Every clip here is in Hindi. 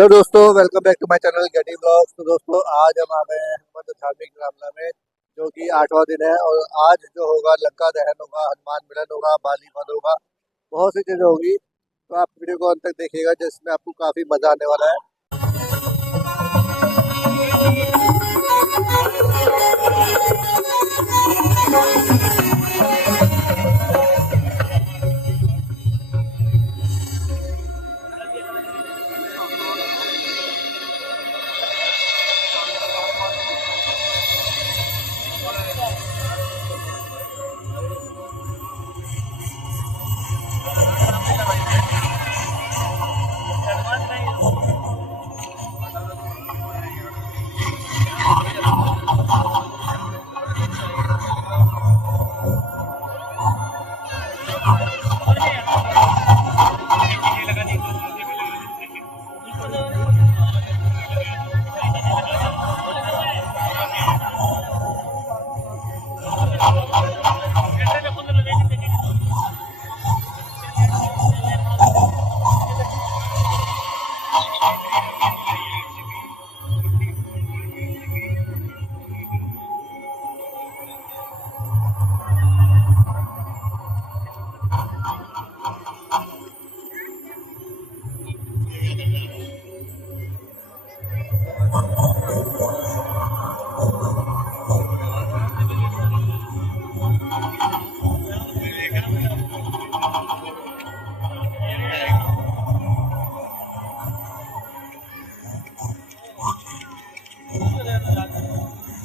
हेलो दोस्तों, welcome back to my channel Getty blogs. तो दोस्तों आज हम आ गए हैं हनुमान धार्मिक रामला में, जो कि 8वां दिन है। और आज जो होगा लंका दहन होगा, हनुमान मिलन होगा, बाली वध होगा, बहुत सी चीज़ें होगी। तो आप वीडियो को अंत तक देखिएगा, जिसमें आपको काफ़ी मज़ा आने वाला है।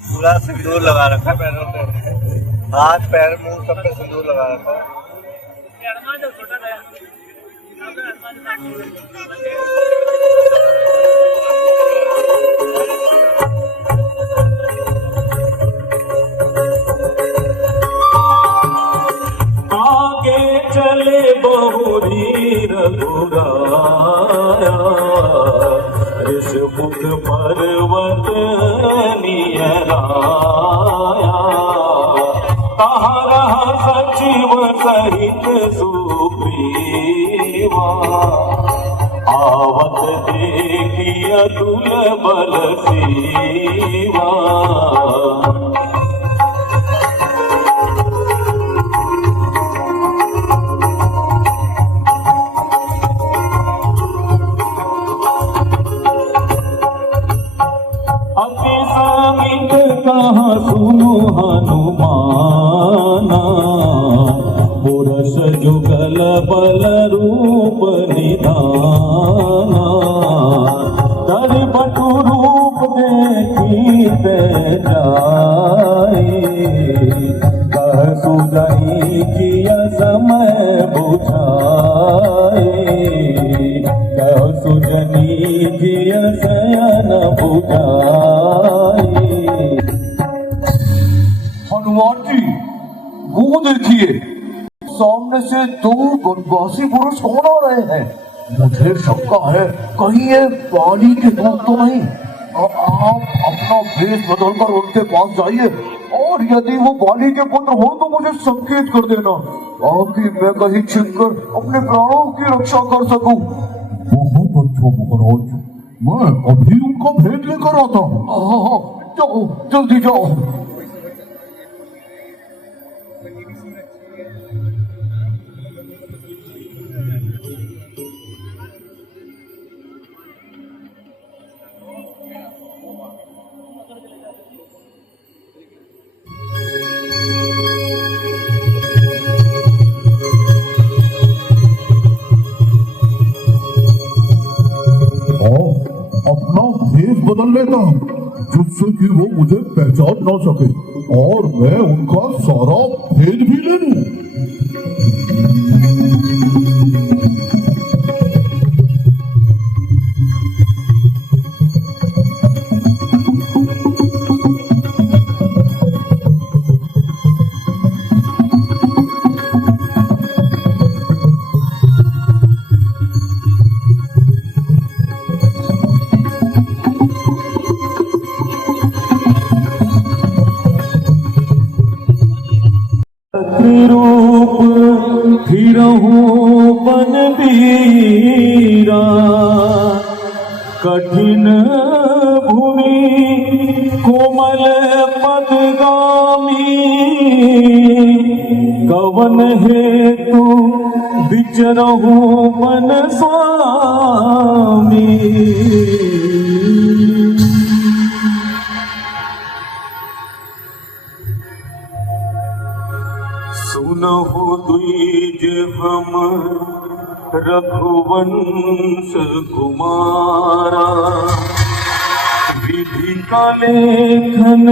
पूरा सिंदूर लगा रखा है पैरों पे, हाथ पैर मुंह सब पे सिंदूर लगा रखा है। आगे चले बहुरी रघुराया, ऋषमुख पर्वत निहराया, कहाँ रहा सचिव सहित सुग्रीवा, आवत देखी अतुल बल सीवा। कहाँ सुनो हनुमाना, पुरुष जुगल बल रूप निधाना, कर बटु रूप देखी ते जाए, कह सुजनी किया समय बुझाए, कह सुजनी किया शयन बुझाए। हनुमान जी, वो देखिए, सामने से दो वनवासी पुरुष कौन आ रहे हैं। मुझे शंका है कहीं ये बाली के दूत तो नहीं। आप अपना वेश बदलकर उनके पास जाइए, और यदि वो बाली के पुत्र हो तो मुझे संकेत कर देना, ताकि मैं कहीं छिपकर अपने प्राणों की रक्षा कर सकूं। बहुत अच्छा महाराज, मैं अभी उनका भेद लेकर आता हूँ। जाओ, जल्दी जाओ। अपना भेष बदल लेता हूँ, जिससे कि वो मुझे पहचान ना सके, और मैं उनका सारा भेद भी ले लूं। रूप कठिन भूमि कोमल पदगामी कवन हेतु विचरहु मन स्वामी। सुनहु द्विज हम रघुवंश कुमारा विधि का लेखन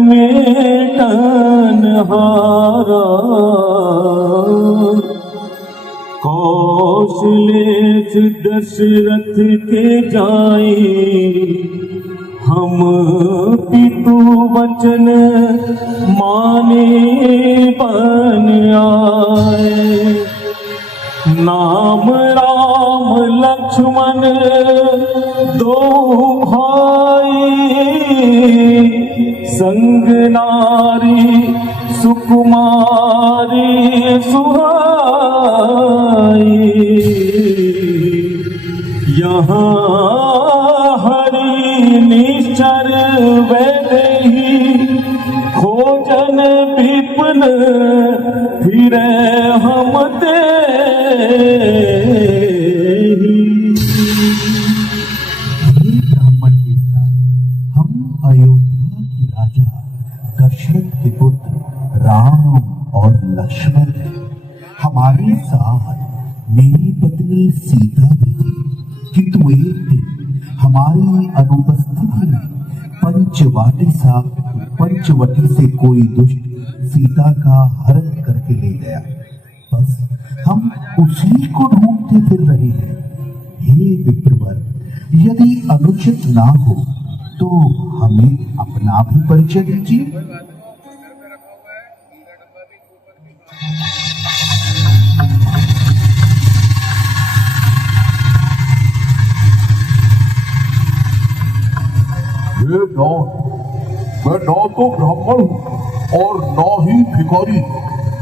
मेटन हारा। कौशलेश दशरथ के जाई हम पितु वचन माने बन आए। नाम राम लक्ष्मण दो भाई संग नारी सुकुमारी सुहाई। यहाँ हरि निश्चर वैदेही खोजन विपिन फिरे हम ब्राह्मण देवता, हम अयोध्या के राजा दशरथ के पुत्र राम और लक्ष्मण हैं। हमारे साथ मेरी पत्नी सीता भी थी, किंतु एक दिन हमारी अनुपस्थिति में पंचवटी से कोई दुष्ट सीता का हरण करके ले गया। बस हम उसी को ढूंढते फिर रहे हैं। हे विप्रवर, यदि अनुचित ना हो तो हमें अपना भी परिचय दीजिए। मैं ना तो ब्राह्मण हूँ और ना ही भिखारी,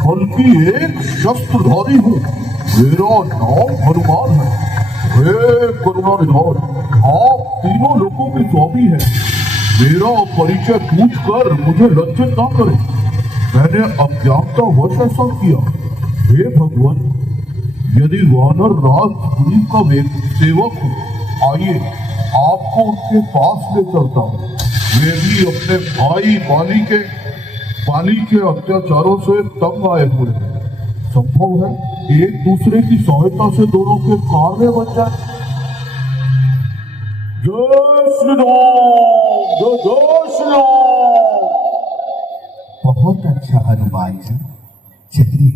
बल्कि एक शस्त्रधारी हूँ। मेरा नाम हनुमान है। हे करुणानिधान, आप तीनों लोगों के स्वामी हैं। मेरा परिचय पूछकर मुझे लज्जित ना करें। मैंने अज्ञानतावश ऐसा किया। हे भगवान, यदि वानर राज पुरी का सेवक हूँ, आइए आपको उनके पास ले चलता हूँ। वे भी अपने भाई बाली के अत्याचारों से तंग आए हुए हैं। संभव है एक दूसरे की सहायता से दोनों के कार्य बन जाए। जय श्री राम, जय श्री राम। बहुत अच्छा हनुमान जी, चलिए।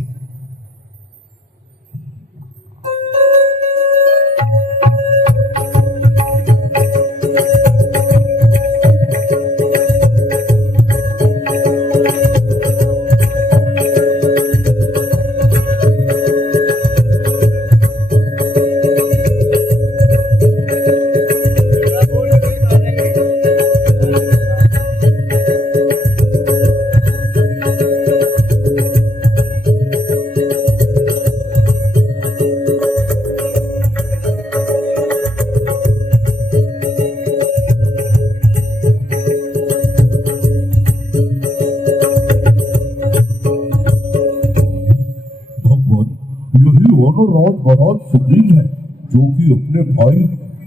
महाराज सुग्रीव हैं, जो कि अपने भाई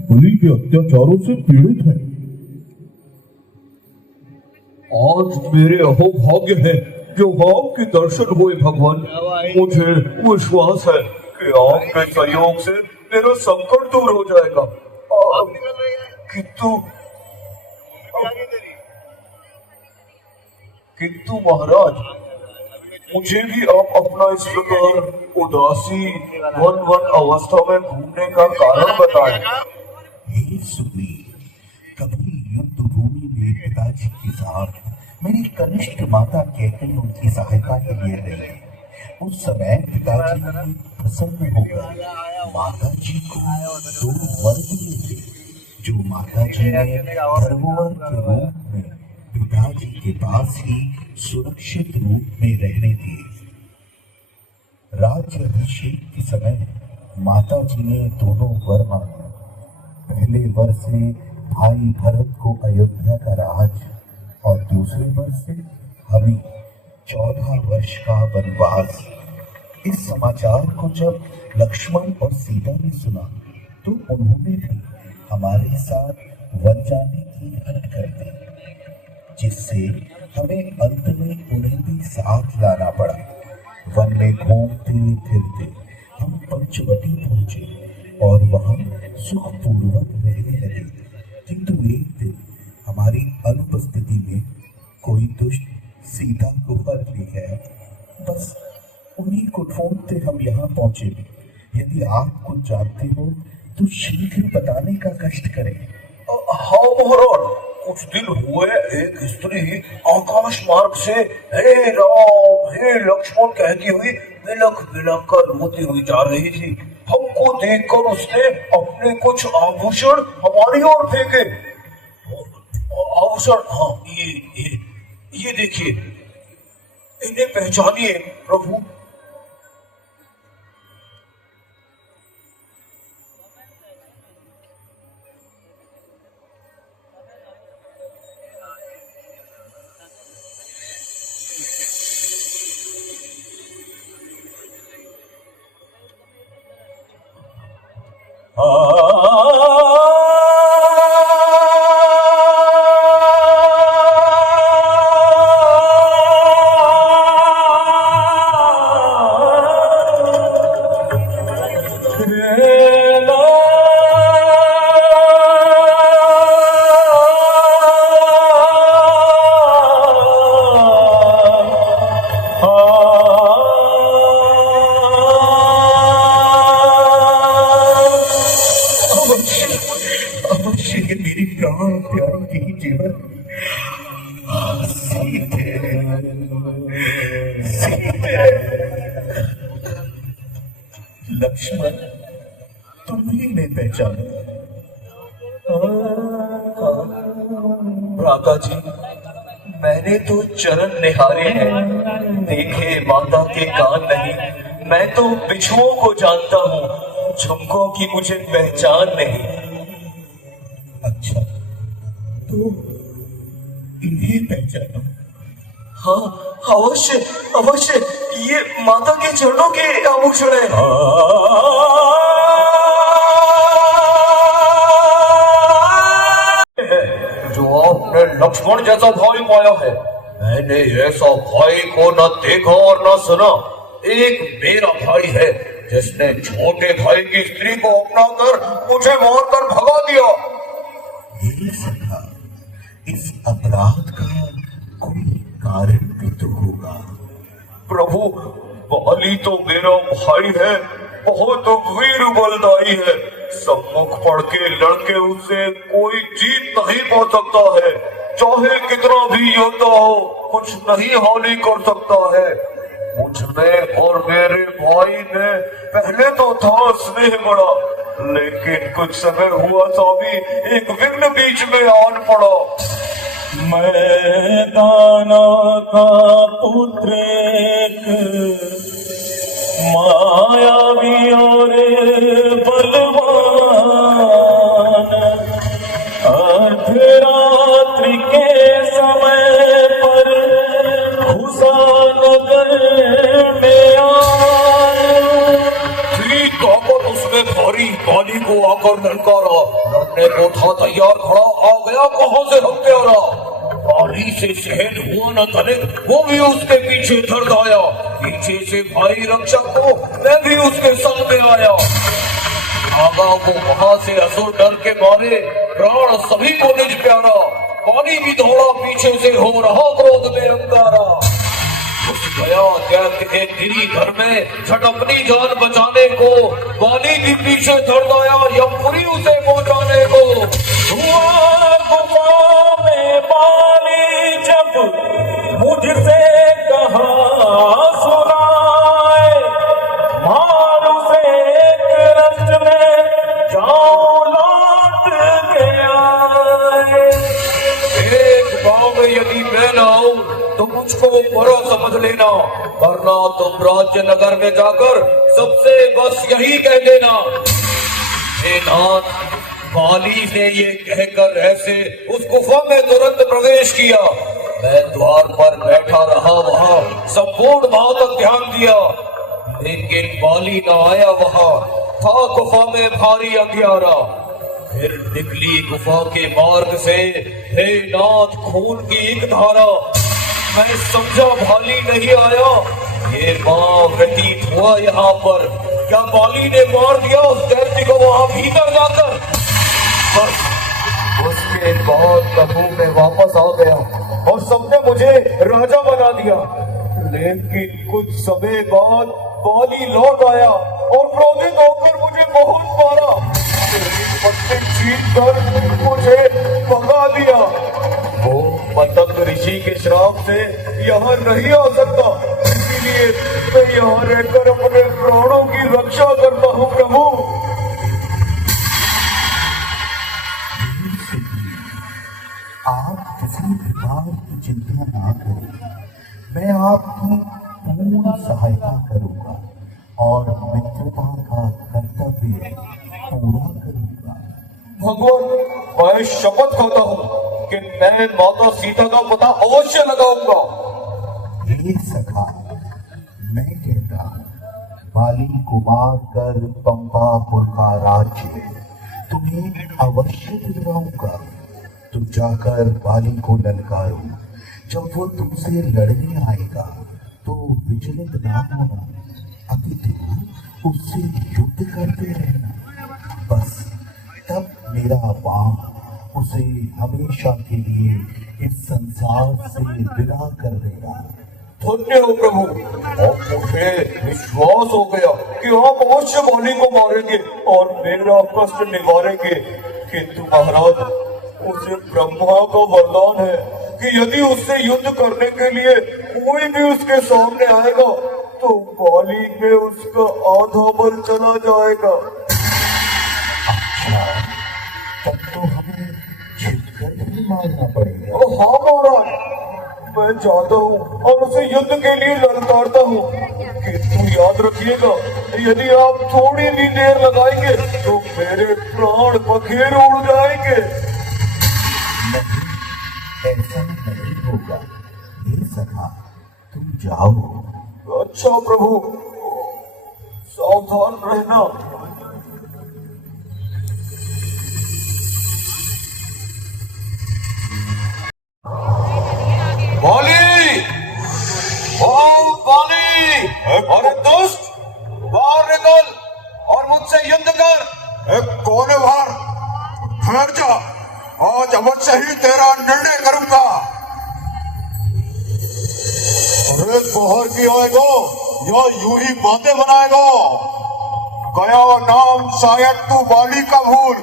बलि के अत्याचारों से पीड़ित हैं। आज मेरे अहोभाग्य है कि आपके दर्शन हुए भगवान। मुझे विश्वास है कि आपके सहयोग से मेरा संकट दूर हो जाएगा। किंतु महाराज, मुझे भी आप अपना इस प्रकार उदासी वन अवस्था में घूमने का कारण बताएं। हे सुग्रीव, कभी युद्ध भूमि में पिताजी के साथ मेरी कनिष्ठ माता कैकेयी उनकी सहायता के लिए गई। उस समय पिताजी प्रसन्न होकर माता जी को 2 वर दिए थे, जो माता जी ने धर्मवर के रूप में पिताजी के पास ही सुरक्षित रूप में रहने दिए। राज्य अभिषेक के समय माता जी ने दोनों वर मांगे, पहले वर्ष से भाई भरत को अयोध्या का राज और दूसरे वर्ष से हमें 14 वर्ष का वनवास। इस समाचार को जब लक्ष्मण और सीता ने सुना तो उन्होंने भी हमारे साथ वन जाने की हट कर दी, जिससे हमें अंत में उन्हें भी साथ लाना पड़ा। वन में घूमते फिरते हम पंचवटी पहुंचे और वहां सुखपूर्वक रहने लगे। किंतु एक दिन हमारी अनुपस्थिति में कोई दुष्ट सीता को हर ले गया। बस उन्हीं को ढूंढते हम यहाँ पहुंचे। यदि आप कुछ जानते हो तो शीघ्र बताने का कष्ट करें। हाँ महाराज, कुछ दिन हुए एक स्त्री आकाश मार्ग से हे राम हे लक्ष्मण कहती हुई बिलख बिलख कर रोती हुई जा रही थी। हमको देखकर उसने अपने कुछ आभूषण हमारी ओर फेंके। आभूषण, हाँ ये देखिए, इन्हें पहचानिए प्रभु। मेरी प्राण प्यारी की जीवन सीते, सीते। लक्ष्मण, तुम भी नहीं पहचाना? भ्राता जी, मैंने तो चरण निहारे हैं, देखे माता के कान नहीं। मैं तो बिच्छुओं को जानता हूँ, झुमकों की मुझे पहचान नहीं। अच्छा, तो इन्हें पहचानो? हाँ, अवश्य अवश्य, ये माता के चरणों के आभूषण है। जो आपने लक्ष्मण जैसा भाई पाया है, मैंने ऐसा भाई को न देखा और न सुना। एक मेरा भाई है जिसने छोटे भाई की स्त्री को अपनाकर मुझे मारकर भगा दिया। ये सखा, इस अपराध का कोई कारण भी तो होगा। प्रभु, बाली तो मेरा भाई है, बहुत वीर बलदाई है। सम्मुख पड़ के लड़के उससे कोई जीत नहीं पा सकता है। चाहे कितना भी योद्धा हो, कुछ नहीं हानि कर सकता है। मुझमें और मेरे भाई में पहले तो था स्नेह बड़ा, लेकिन कुछ समय हुआ स्वामी, एक विघ्न बीच में आन पड़ा। मैं दाना का पुत्र एक मायावी और बलवान, अर्धरात्रि के समय पर घुसा नगर में थी ताकत उसमें भारी, बाली को आकर ललकारा। लड़ने को था तैयार खड़ा, आ गया कहां से हत्यारा। बाली से सहन हुआ न तनिक, वो भी उसके पीछे धड़ आया। पीछे से भाई रक्षक को मैं भी उसके सामने आया। भागा वो वहां से असुर डर के मारे, प्राण सभी को निज प्यारा। बाली भी दौड़ा पीछे से, हो रहा क्रोध में अंगारा। घुस गया दैत्य के गिरी घर में, झट अपनी जान बचाने को। बाली भी पीछे धड़ आया, यमपुरी उसे पहुंचाने को। हुआ गुफा में बाली जब मुझसे कहा सुनाए, मारू से एक रस्ट में जाऊं लौट गया। एक गांव में यदि मैं न आऊं तो मुझको बुरा समझ लेना, वरना तुम राज्य नगर में जाकर सबसे बस यही कह देना, हे नाथ, बाली ने ये कहकर ऐसे उस गुफा में तुरंत प्रवेश किया। मैं द्वार पर बैठा रहा, वहां संपूर्ण वहां तक ध्यान दिया, लेकिन बाली न आया। वहां था गुफा में भारी अंधियारा। फिर निकली गुफा के मार्ग से, हे नाथ, खून की एक धारा। मैं समझा बाली नहीं आया। ये माँ व्यतीत हुआ यहाँ पर। क्या बाली ने मार दिया उस दैत्य को वहां भीतर जाकर? बस उसके बाद प्रभु में वापस आ गया और सबने मुझे राजा बना दिया। लेकिन कुछ समय बाद बाली लौट आया और क्रोधित होकर मुझे बहुत मारा। पत्ते छीन कर मुझे भगा दिया। वो पतंग ऋषि के श्राप से यहाँ नहीं आ सकता, इसीलिए मैं यहाँ रहकर अपने प्राणों की रक्षा करता हूँ प्रभु। आप किसी प्रकार की चिंता ना करें, मैं आपकी पूर्ण सहायता करूंगा और मित्रता का कर्तव्य पूरा करूंगा। भगवान, मैं शपथ खाता हूँ कि मैं माता सीता का पता अवश्य लगाऊंगा। हे सखा, मैं कहता हूँ बाली को मार कर पंपापुर का राज्य तुम्हें अवश्य दिलवाऊंगा। तुम जाकर बाली को ललकारो। जब वो तुमसे लड़ने आएगा तो विचलित ना होना, अपितु उससे युद्ध करते रहना। बस तब मेरा बाण उसे हमेशा के लिए इस संसार से विदा कर देगा। धन्य हो प्रभु, और मुझे विश्वास हो गया कि आप अवश्य बाली को मारेंगे और मेरा कष्ट निवारेंगे। किंतु महाराज, उसे ब्रह्मा का वरदान है कि यदि उससे युद्ध करने के लिए कोई भी उसके सामने आएगा तो बाली में उसका आधा बल चला जाएगा। अच्छा, तब तो हमें छिपकर ही मारना पड़ेगा। हाँ महाराज, मैं जाता हूँ और उसे युद्ध के लिए ललकारता हूँ। किंतु याद रखिएगा, यदि आप थोड़ी भी देर लगाएंगे तो मेरे प्राण पखेर उड़ जाएंगे। नहीं, ऐसा नहीं होगा। हे सखा, तुम जाओ। अच्छा प्रभु, सावधान रहना। बाली, ओ बाली, अरे दोस्त, बाहर निकल और मुझसे युद्ध कर। कौन है बाहर? ठहर जा, आज अवश्य ही तेरा निर्णय करूंगा। अरे बाहर की आएगा या यूं ही बातें बनाएगा? गया नाम शायद तू बाली का भूल,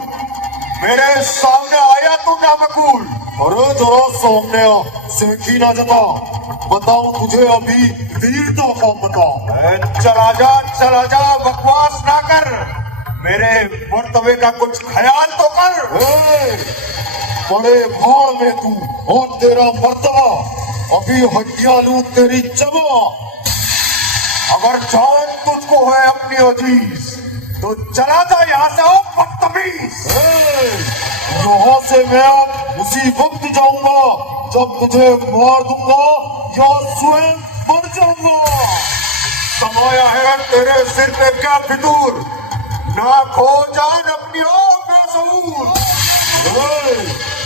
मेरे सामने आया तू क्या बकूल। अरे जरा सामने आ, सेखी ना जता, बताऊं तुझे अभी वीरता का बता। चला जा, बकवास ना कर, मेरे मर्तबे का कुछ ख्याल तो कर। बड़े भाड़ में तू और तेरा मर्तबा, अभी हड्डियां लूं तेरी चबा। अगर जान तुझको है अपनी अजीज तो चला जा यहाँ से, ओ बदतमीज। यहाँ से मैं अब उसी वक्त जाऊंगा जब तुझे मार दूंगा या स्वयं मर जाऊंगा। समाया है तेरे सिर पे क्या फितूर, ना खो जान अपनी बेसबूर।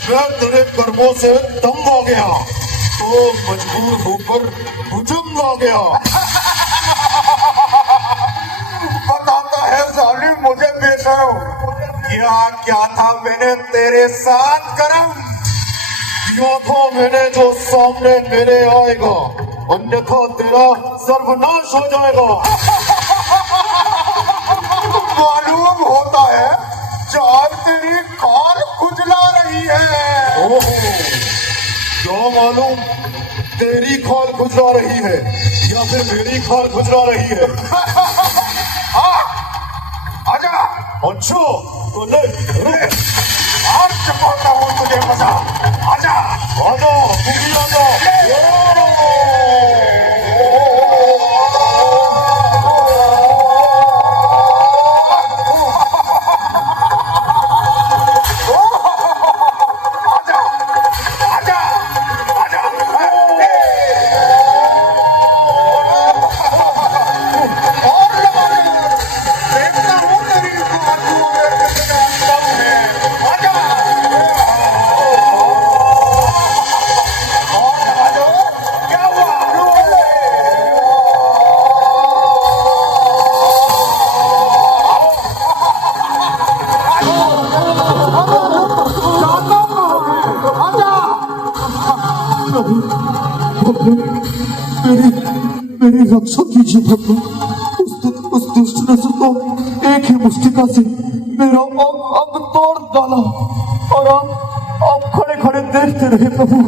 मैं तेरे कर्मों से तंग आ गया तो मजबूर होकर भुजंग आ गया। बताता है जालिम मुझे बेशरम, क्या था मैंने तेरे साथ करम। किया था मैंने जो सामने मेरे आएगा, अन्यथा तेरा सर्वनाश हो जाएगा। मालूम होता है जान तेरी खाल खुजला रही है। ओहो, क्या मालूम तेरी खाल खुजला रही है या फिर मेरी खाल खुजला रही है। आजा। अच्छा तो ले, आज चुकाता हूँ तुझे मजा। आजा आजा, तू भी आजा। प्रभु प्रभु मेरी मेरी रक्षा कीजिए प्रभु। उस दुष्ट नस्ल को एक ही मुष्टिका से मेरा अंग तोड़ डाला और आप खड़े खड़े देखते रहे प्रभु।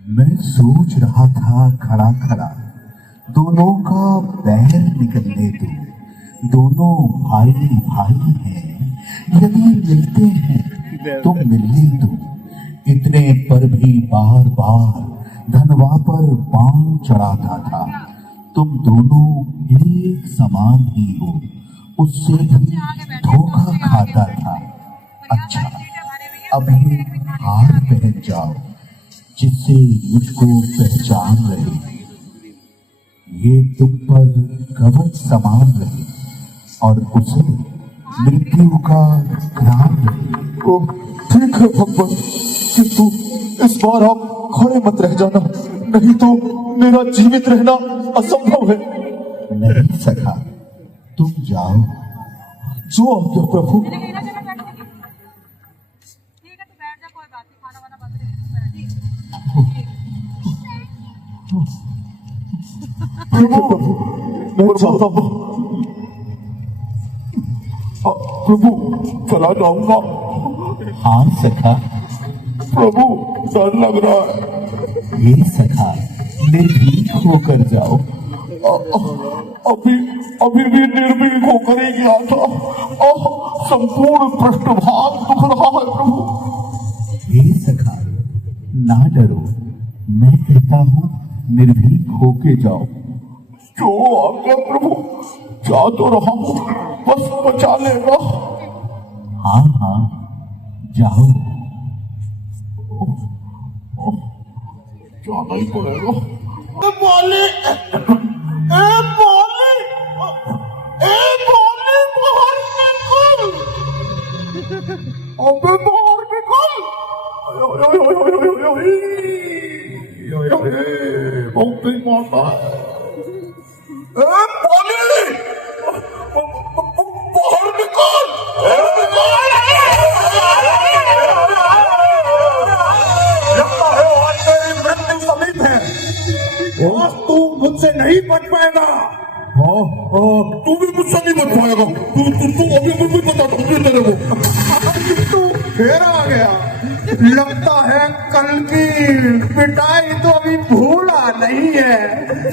मैं सोच रहा था खड़ा खड़ा, दोनों का बैर निकलने दो। दोनों भाई भाई हैं, यदि मिलते हैं तो मिलने दो। इतने पर भी बार बार धनवा पर बाण चढ़ाता था। तुम दोनों एक समान ही हो, उससे भी धोखा खाता था। अच्छा, अभी हार पहन जाओ जिससे मुझको पहचान रहे, ये तुम पर कवच समान रहे और उसे मृत्यु का ज्ञान रहे। ओह ठीक है भगवान, किंतु इस बार आप खड़े मत रह जाना, नहीं तो मेरा जीवित रहना असंभव है। नहीं सका, तुम जाओ। जो आज्ञा प्रभु। ठीक है तू बैठ जा, कोई बात नहीं, खाना वाना बंद नहीं। ठीक है प्रभु, मैं जाता हूँ। प्रभु चला जाऊंगा। हाँ सखा। प्रभु डर लग रहा है। ये सखा, निर्भीक होकर जाओ। अभी अभी भी निर्भीक होकर ही गया था। संपूर्ण पृष्ठभाग दुख रहा है प्रभु। हे सखा, ना डरो, मैं कहता हूँ निर्भीक होके जाओ। जो आज्ञा प्रभु, जा तो रहा हूँ, बस बचा लेगा। हाँ हाँ, जाओ। जाना ही पड़ेगा। बाली, बाली, बाहर निकल। अबे बाहर निकल। बहुत तेज मारता है। बाली, बाहर निकल। लगता है आज तेरी मृत्यु समीप है। आज तू मुझसे नहीं बच पाएगा। तू भी मुझसे नहीं बच पाएगा। तू अभी बता दूंगी तेरे को। तू फिर आ गया। लगता है कल की पिटाई तो अभी भूला नहीं है।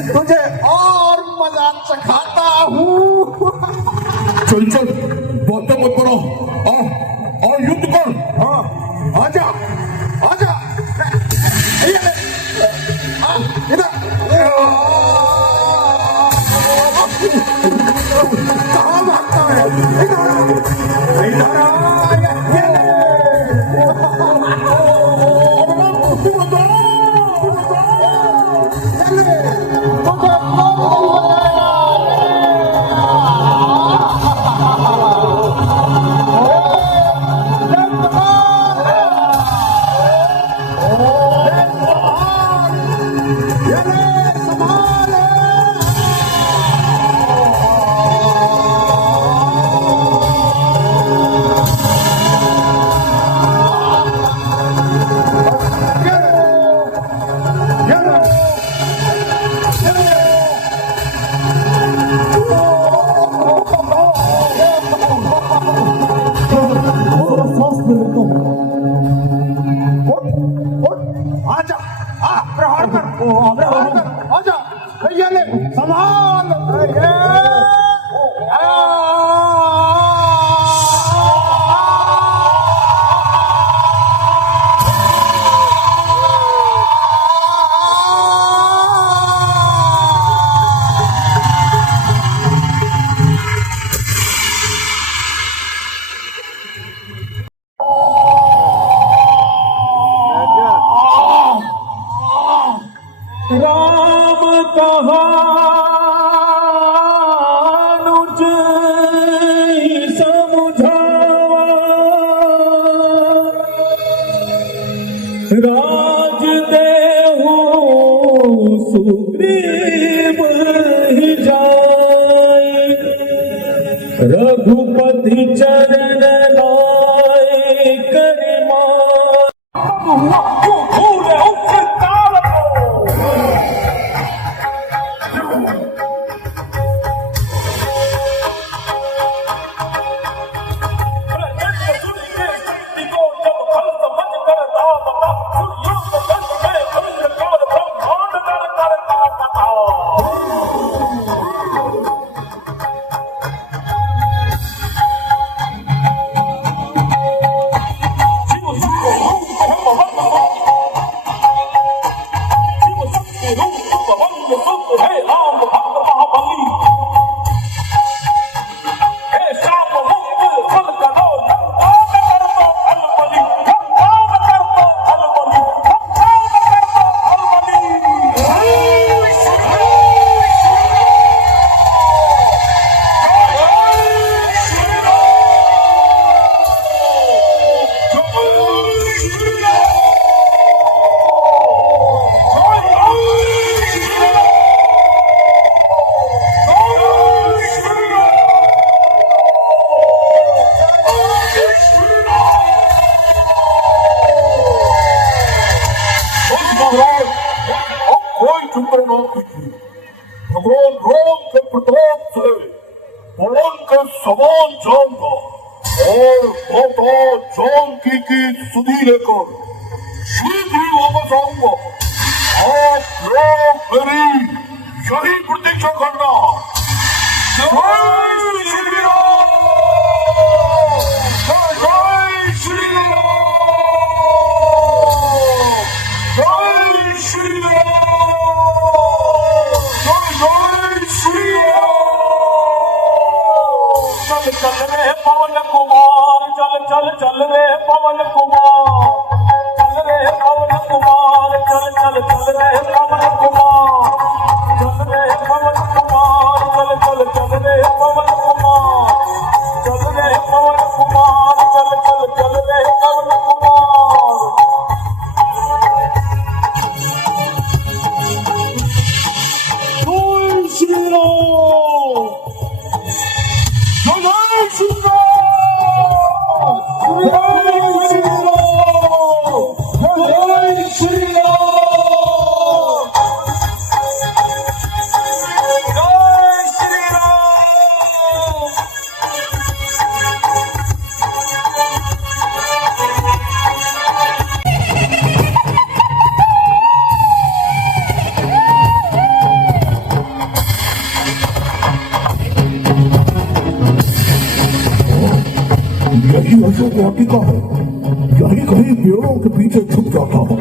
तुझे और मजा चखाता हूँ। चल चल, बातें मत करो। आ युद्ध कर। हाँ आजा आजा। इधर कहाँ भागता है? इधर आजा, प्रहार कर, आजा, ये ले, संभाल, राम कहा अनुज समझावा, राज देहु सुग्रीव ही जाय, रघुपति चरण लाय करिमा। जाऊंगा और माता जानकी की सुधि लेकर शीघ्र ही वापस आऊंगा। आप लोग मेरी यही प्रतीक्षा करना। जय श्री राम, जय श्री राम, जय श्री राम, जय श्री राम। चल चल रे पवन कुमार, चल चल चल रे पवन कुमार, चल रे पवन कुमार, चल चल चल रे पवन कुमार, चल रे पवन कुमार, चल चल चल रे पवन कुमार, चल रे पवन कुमार, चल चल चल रे पवन कुमार। जय श्री राम, जय श्री राम, जय श्री राम, जय श्री राम, जय श्री राम। यही अशोक वाटिका है, यही कहीं पेड़ों के पीछे छुप जाता हूँ।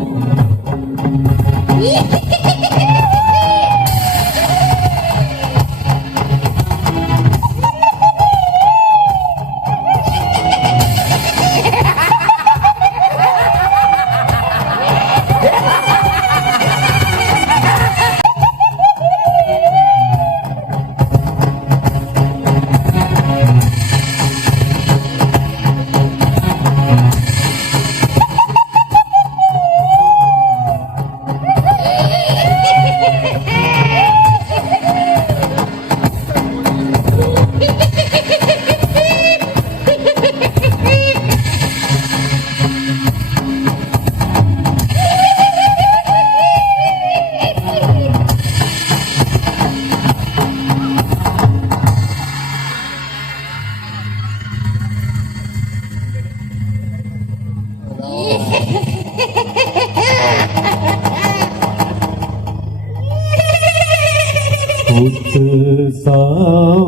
उत्साह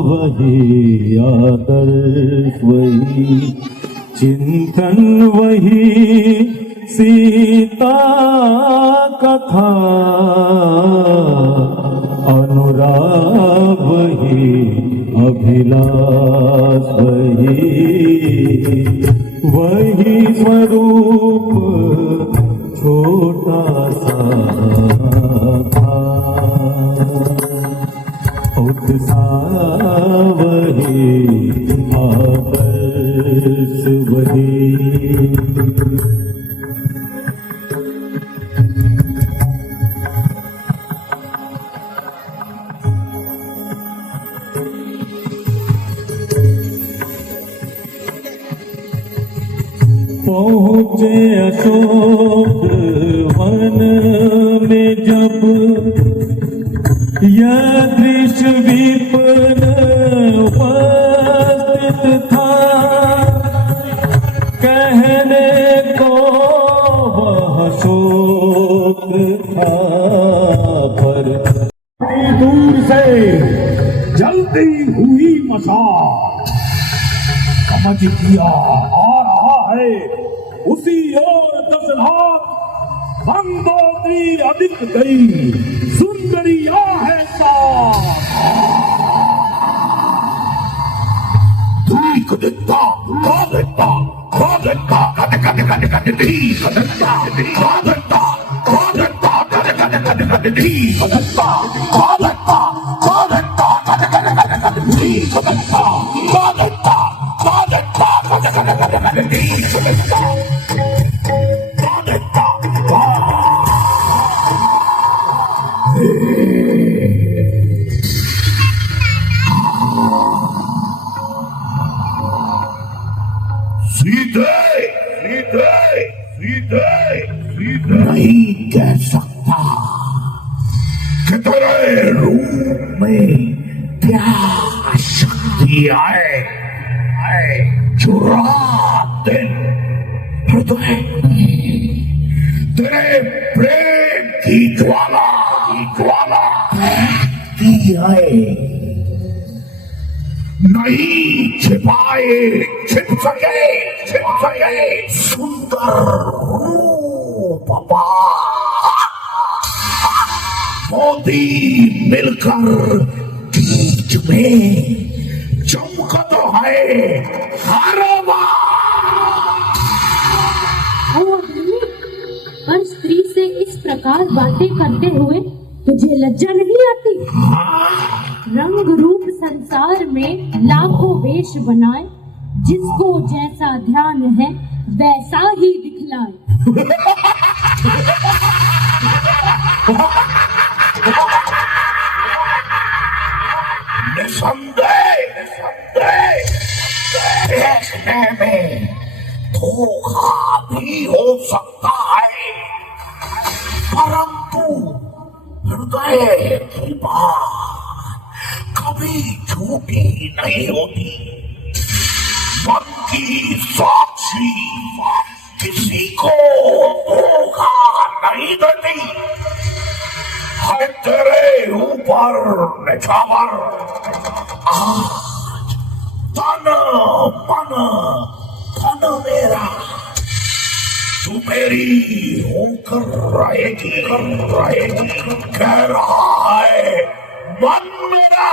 वही, आदर्श वही, चिंतन वही, सीता कथा, अनुराग वही, अभिलाष वही, वही स्वरूप छोटा सा था। उत्साह वही, आदर्श वही। पहुँचे अशोक वन में जब, यह दृश्य विपिन उपस्थित था। कहने को वह शोक था, पर दूर से जलती हुई मशाल समझ किया आ रहा है, उसी ओर दशरथ मंदोदरी अधिक गई, सुंदरिया है साथ। नहीं कह सकता कि तेरे रूप में क्या शक्ति आए। रात दिन हृदय तेरे प्रेम की ज्वाला की है, नहीं छिप सके सुंदर रूप मोती मिलकर बीच में चमका तो है हर हर स्त्री से इस प्रकार बातें करते हुए तुझे लज्जा नहीं आती? रंग रूप संसार में लाखों वेश बनाए, जिसको जैसा ध्यान है वैसा ही दिखलाए। निसंदेह देखने में धोखा भी हो सकता है, परंतु हृदय की बात कभी झूठी नहीं होती। मन की साक्षी किसी को धोखा नहीं देती है। तेरे ऊपर निछावर आज तन मन धन मेरा, तू मेरी होकर रहेगी कह रहा है मन मेरा।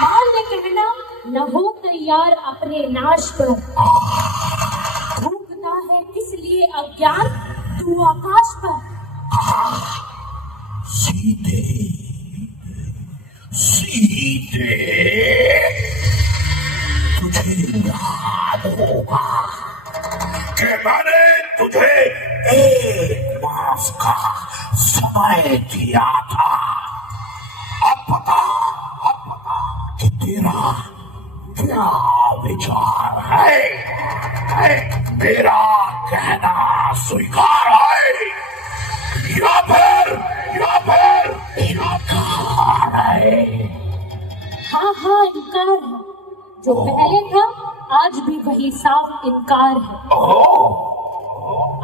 मान्य कहना न हो तैयार अपने नाश पर, भूखता है किस लिए अज्ञान तू आकाश पर। सीधे तुझे याद होगा कि मैंने तुझे 1 मास का समय दिया था। अब बता कि तेरा क्या विचार है? मेरा कहना स्वीकार है या फिर इनकार है? हाँ इनकार है, जो पहले था आज भी वही साफ इनकार है।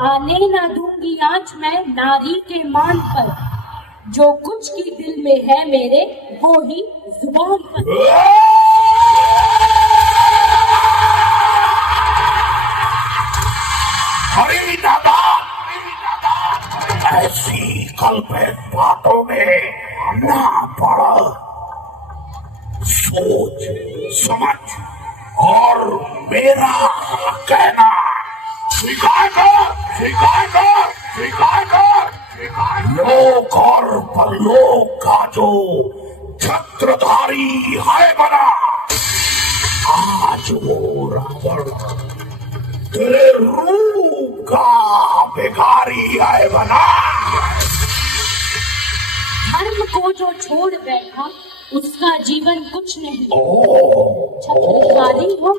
आने ना दूंगी आँच मैं नारी के मान पर, जो कुछ की दिल में है मेरे वो ही जुबान पर। ऐसी कल्पित बातों में ना पड़, सोच समझ और मेरा कहना स्वीकार कर। लोक और परलोक का जो छत्रधारी है बना, आज वो रावण तेरे रूप का भिखारी है बना। धर्म को जो छोड़ बैठा उसका जीवन कुछ नहीं। छत्रधारी हो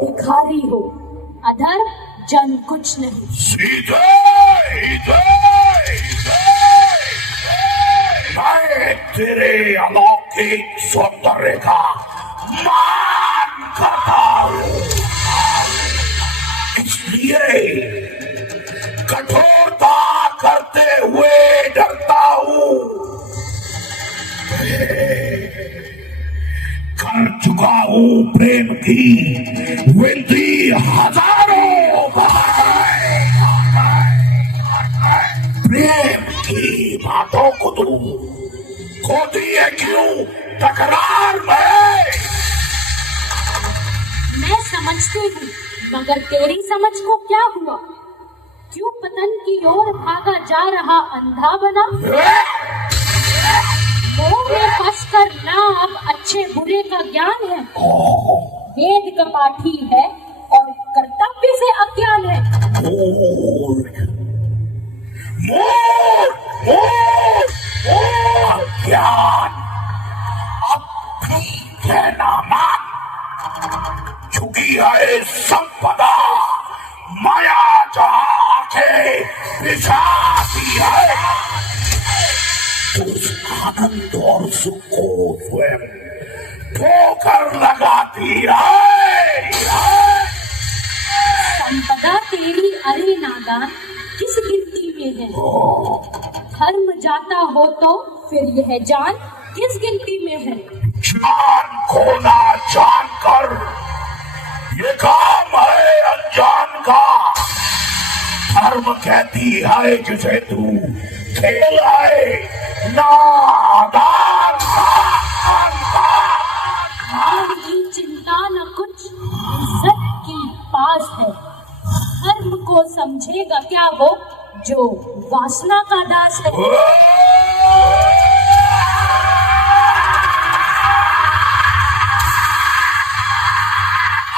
भिखारी हो, अधर्म जन कुछ नहीं। सीधे मैं तेरे अलौकिक सौंदर्य का मान करता हूँ, इसलिए कठोरता करते हुए डरता हूँ। कर चुका हूँ प्रेम की विनती हजारों बार। प्रेम की बातों को तू खोती है क्यों तकरार में? मैं समझती हूँ, मगर तेरी समझ को क्या हुआ? क्यों पतन की ओर भागा जा रहा अंधा बना? मोह में फंसकर ना अब अच्छे बुरे का ज्ञान है, वेद का पाठी है और कर्तव्य से अज्ञान है। अज्ञान अब भी कहना मान, झुकी है संपदा माया जहाँ के बिछाती है। उस आनंद स्वयं ठोकर लगाती है। संपदा तेरी अरे नादान किस गिनती में है, धर्म जाता हो तो फिर यह जान किस गिनती में है। जान खोना जानकर ये काम है अनजान का, धर्म कहती है जिसे तू खेल है नादान। की चिंता न कुछ इज्जत की पास है, धर्म को समझेगा क्या वो जो वासना का दास है।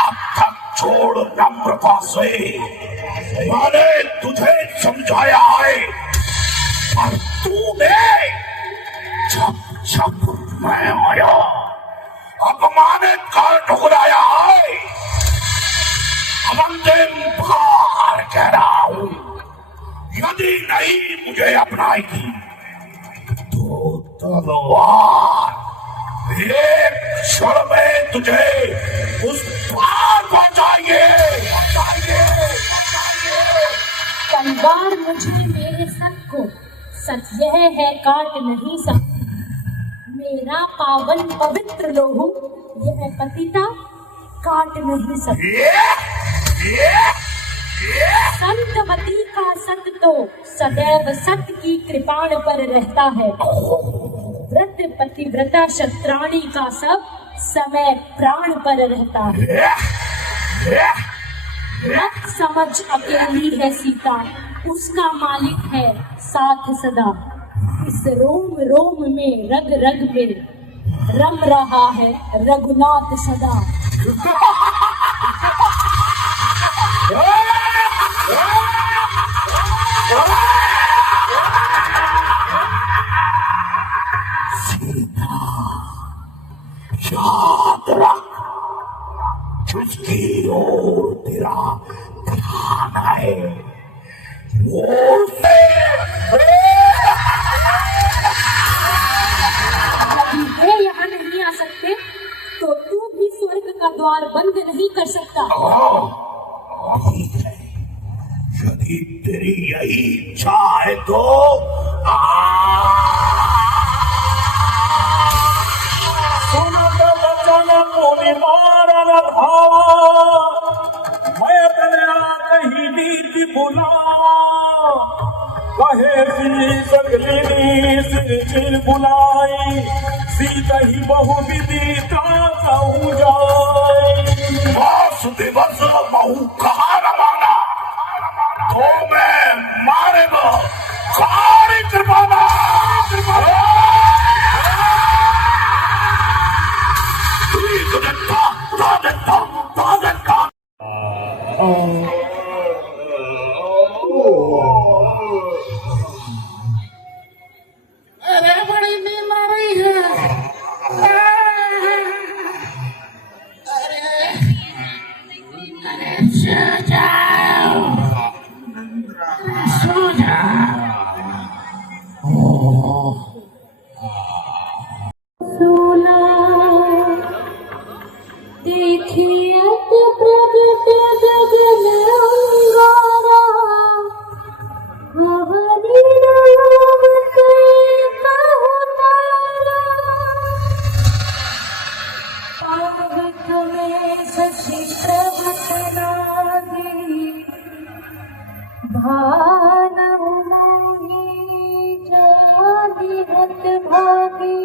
अब तक छोड़ नम्रता से मैंने तुझे समझाया है, पर तूने जब जब मैं आया अपमानित कर ठुकराया है। अब अंतिम बार कह रहा हूं, यदि नहीं मुझे अपनाएगी तो तलवार एक क्षण में तुझे उस पार पहुंचाएंगे। तलवार मुझे मेरे सत को, सच यह है काट नहीं सकती। मेरा पावन पवित्र लोहू यह पतिता काट नहीं सकती। संतवती का सत तो सदैव सत की कृपाण पर रहता है। व्रत पतिव्रता शत्राणी का सब समय प्राण पर रहता है। मत समझ अकेली है सीता, उसका मालिक है साथ सदा। इस रोम रोम में रग रग में रम रहा है रघुनाथ सदा। याद रख, जिसकी ओर तेरा ध्यान है वो यदि यहाँ नहीं आ सकते तो तू भी स्वर्ग का द्वार बंद नहीं कर सकता। ठीक है, यदि तेरी यही इच्छा है तो सुनत बचन मुनि मारन धावा, मैं तेरा कही नीति बुलावा। कहे सी सकलिनी सिर बुलाई, सीता ही बहु विदिता कहूँ जाए। बस दिवस बहु कहा रवाना, तो मैं मारे कारी कृपाना। अरे बड़ी बीमारी है। अरे सो जाओ, सो सोना देखिए प्रगट गगन अंगारा, हमारी नाम से कहो तारा। पावक में शशि प्रभट नागी, भान मोही जानी हत भागी।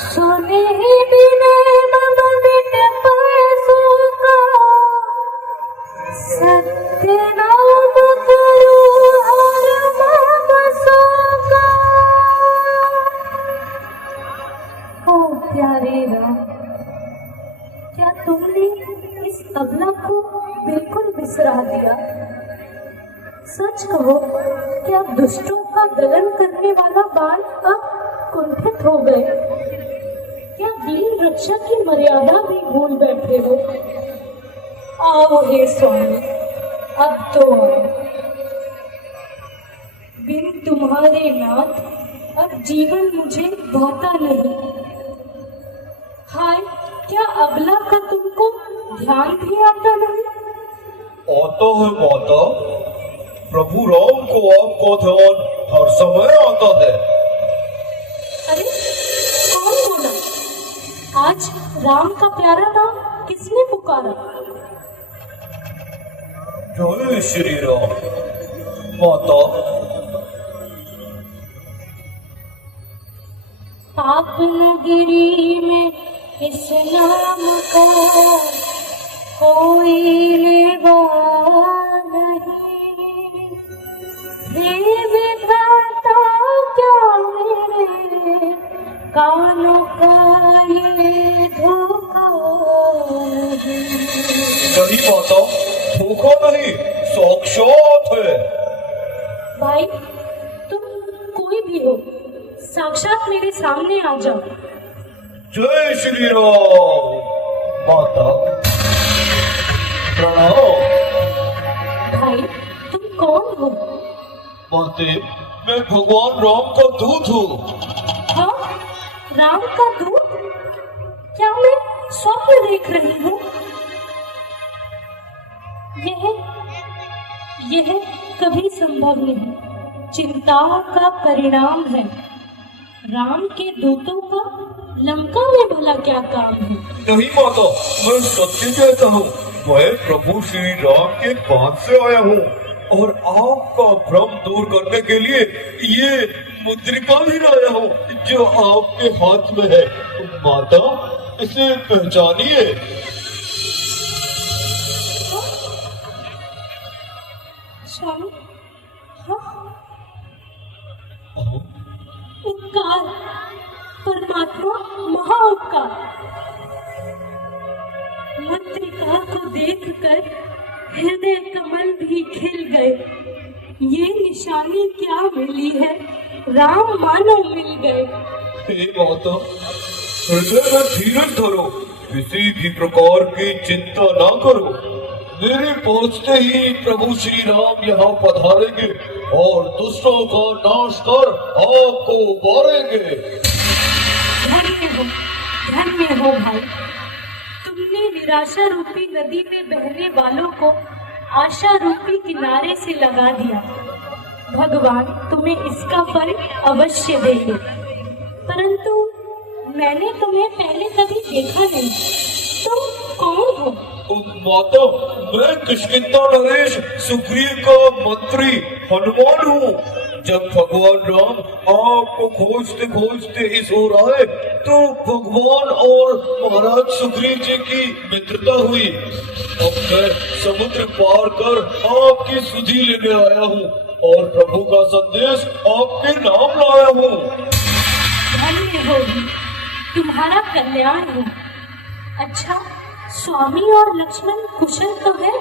सुने बिने मम बिट पैसों का, सत्य नाम करो हर मानसों का। ओ प्यारे राम, क्या तुमने इस अबला को बिल्कुल बिसरा दिया? सच कहो, क्या दुष्टों का दलन करने वाला बाण अब कुंठित हो गए? क्या वीर रक्षा की मर्यादा भी भूल बैठे हो? आओ हे स्वामी, अब तो आओ। बिन तुम्हारे नाथ अब जीवन मुझे भाता नहीं। हाय, क्या अबला का तुमको ध्यान भी आता नहीं? आता है माता, प्रभु राम को आपका ध्यान हर समय आता है। अरे कौन बोला? आज राम का प्यारा नाम किसने पुकारा? जय श्री राम माता। पाप नगरी में इस नाम का कोई लेवा नहीं। हे विधाता, क्या मेरे कानों का ये धोखा है? नहीं माता, धोखा नहीं, साक्षात है। भाई, तुम कोई भी हो, साक्षात मेरे सामने आ जाओ। जय श्री राम माता, प्रणाम। भाई, तुम कौन हो? माते, मैं भगवान राम का दूत हूँ। हाँ, राम का दूत? क्या मैं स्वप्न देख रही हूँ? यह कभी संभव नहीं, चिंता का परिणाम है। राम के दूतों का लंका में भला क्या काम है? नहीं माता, मैं सत्य कहता हूँ, मैं प्रभु श्री राम के पास से आया हूँ और आपका भ्रम दूर करने के लिए ये मुद्रिका भी लाया हूँ जो आपके हाथ में है। माता, इसे पहचानिए। स्वामी, हाँ, उपकार, परमात्मा, महाउपकार। मुद्रिका को देखकर हृदय कमल भी खिल गए। ये निशानी क्या मिली है? राम मानो मिल गए। हे माता, हृदय में धीरज धरो, किसी भी प्रकार की चिंता ना करो। मेरे पहुंचते ही प्रभु श्री राम यहाँ पधारेंगे और दुष्टों का नाश कर आपको उबारेंगे। धन्य हो भाई, तुमने निराशा रूपी नदी में बहने वालों को आशा रूपी किनारे से लगा दिया। भगवान तुम्हें इसका फल अवश्य देंगे। परंतु मैंने तुम्हें पहले कभी देखा नहीं, तुम कौन हो? माता, मैं किष्किंधा नरेश सुग्रीव का मंत्री हनुमान हूँ। जब भगवान राम आपको खोजते खोजते इस ओर आए तो भगवान और महाराज सुग्रीव जी की मित्रता हुई। अब मैं समुद्र पार कर आपकी सुधि लेने आया हूँ और प्रभु का संदेश आपके नाम लाया हूँ। धन्य होगी, तुम्हारा कल्याण हो। अच्छा, स्वामी और लक्ष्मण कुशल तो है?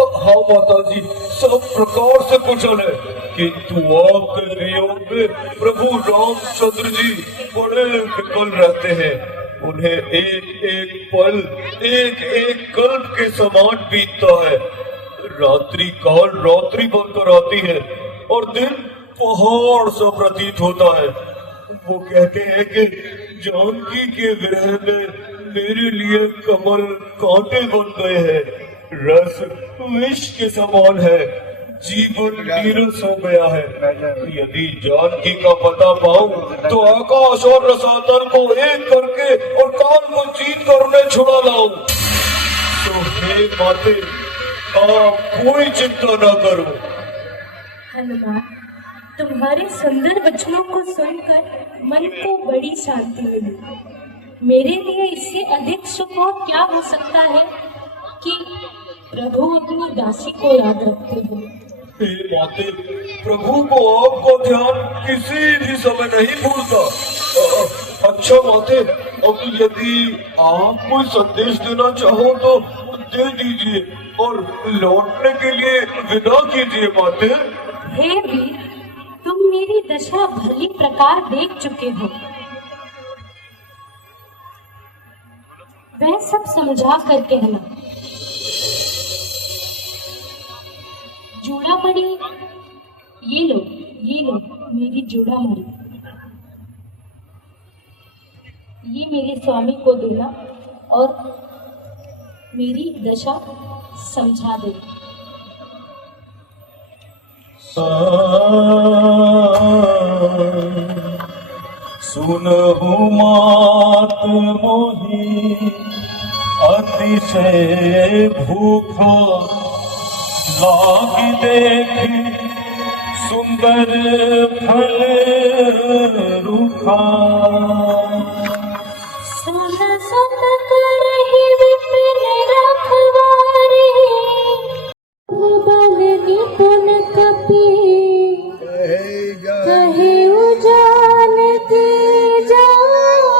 हाँ माता जी, सब प्रकार से कुशल है, किंतु आपके वियोग में प्रभु रामचंद्र जी बड़े विकल रहते हैं। उन्हें एक एक पल, एक एक कल्प के समान बीतता है। रात्रि काल रात्रि बनकर आती है और दिन पहाड़ सा प्रतीत होता है। वो कहते हैं कि जानकी के विरह में मेरे लिए कमल कांटे बन गए हैं, रस विष के समान है, जीवन नीरस हो गया है। यदि जानकी का पता पाऊं तो आकाश और रसातल को एक करके और काल को जीत कर उन्हें छुड़ा लाऊं। तो हे माते, आप कोई चिंता न करो। हनुमान, तुम्हारे सुंदर वचनों को सुनकर मन को बड़ी शांति मिली। मेरे लिए इससे अधिक सुख और क्या हो सकता है कि प्रभु अपनी दासी को याद रखते हैं। हे माते, प्रभु को आपका ध्यान किसी भी समय नहीं भूलता। अच्छा माते, अब यदि आप कोई संदेश देना चाहो तो दे दीजिए और लौटने के लिए विदा कीजिए माते। हे वीर, तुम मेरी दशा भली प्रकार देख चुके हो। वह सब समझा कर कहना। जूड़ामणि, ये लो मेरी जूड़ामणि। ये मेरे स्वामी को देना और मेरी दशा समझा देना। सुनहु मात मोही अतिशय भूखा, लागी देखे सुंदर फल रूखा। सुन सुन करहि विपिन रखवारे, बल निपुण कपि कहे उजान के जाओ।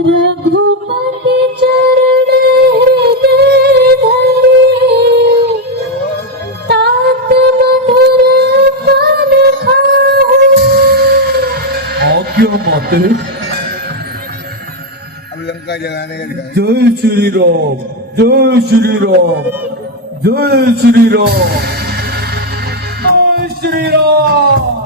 रघुपति चरण हृदय धरे, तात मधुर फल खाओ। आज्ञा माते। अब लंका जलाने का दिखाएं। जय श्री राम, जय श्री राम, जय श्री राम, जय श्री राम।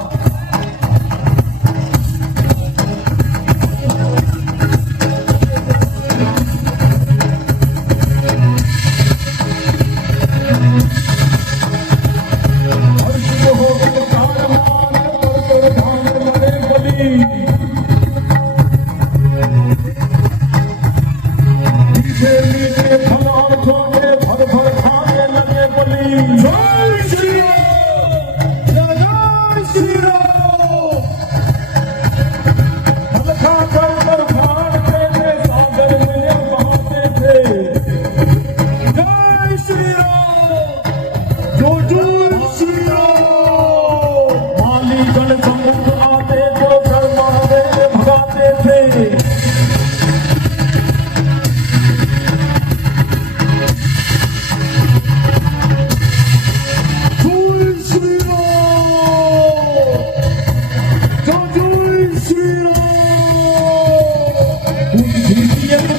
Yeah.